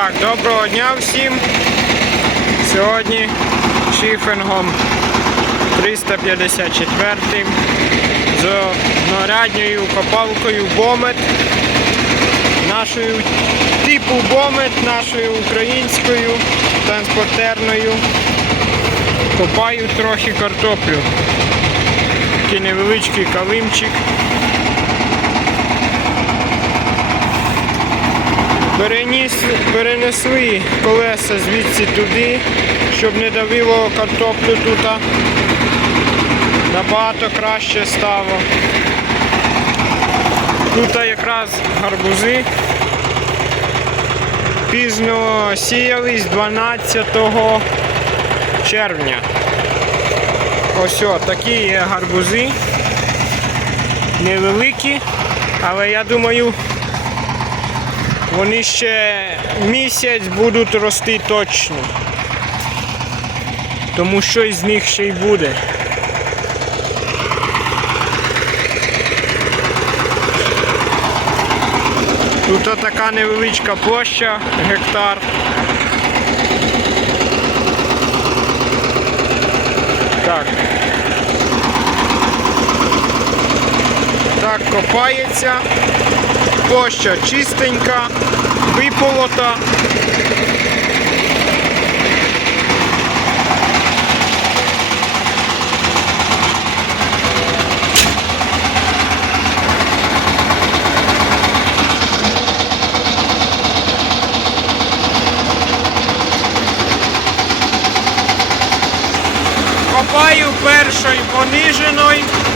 Так, доброго дня всім. Сьогодні шифингом 354 з однорядною копалкою Бомет. Нашою типу Бомет, нашою українською транспортерною. Копаю трохи картоплю. Такий невеличкий калимчик. Переніс, перенесли колеса звідси туди, щоб не давило картоплю тут. Набагато краще стало. Тут якраз гарбузи. Пізно сіялись 12 червня. Ось о, такі є гарбузи. Невеликі, але я думаю, вони ще місяць будуть рости точно. Тому щось з них ще й буде. Тут така невеличка площа, гектар. Так. Так, копається. Площа чистенька, виполота. Копаю першою пониженою.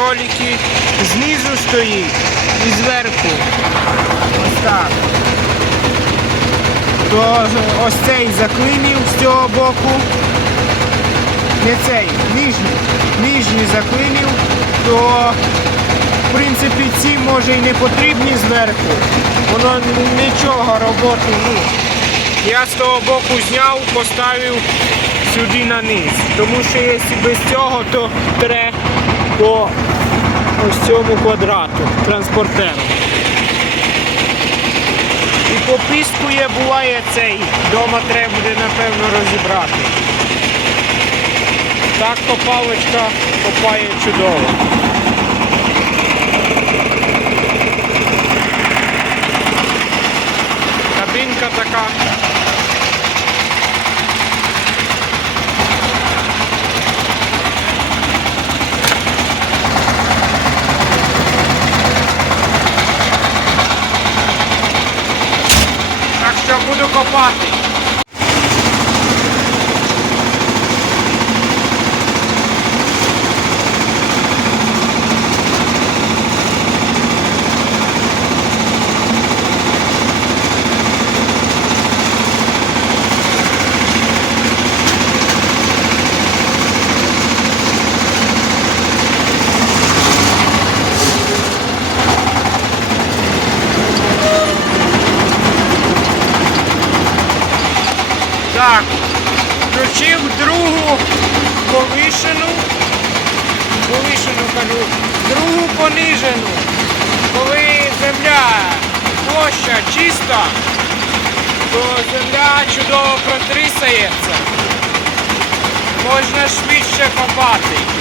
Ролики знизу стоїть і зверху. Ось так. То ось цей заклинив з цього боку не цей, нижній, нижній заклинив, то в принципі ці може і не потрібні зверху. Воно нічого роботи. Ну, я з того боку зняв, поставив сюди на низ. Тому що якщо без цього, то тре по ось цьому квадрату транспортеру. І попискує, буває цей. Дома треба буде напевно розібрати. Так копалочка копає чудово. Кабінка така. Так що буду Так, включив другу повишену, повишену кажу, другу понижену. Коли земля площа чиста, то земля чудово протрисається. Можна швидше копати.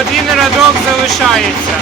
Один рядок залишається.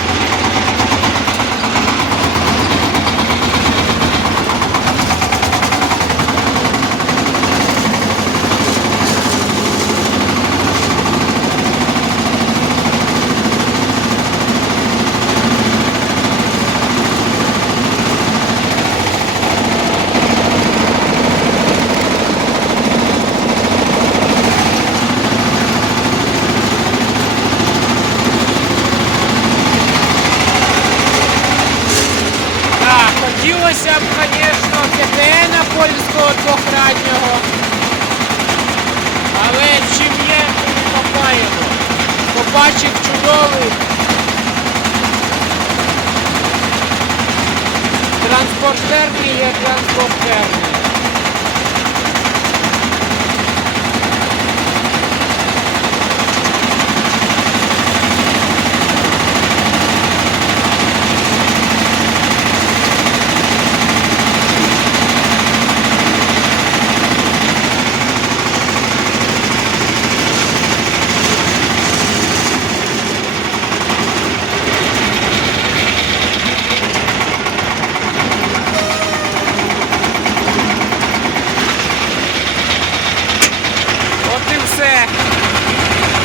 Польського двохраднього. Але чим є, ми копаємо. Копачик чудовий. Транспортерний є транспортерний.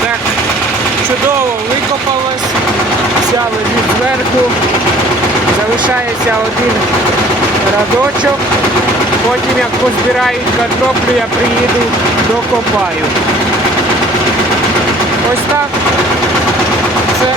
так чудово викопалось. взяли від зверху. Залишається один радочок. Потім як позбирають картоплю, я приїду, докопаю. Ось так. Все.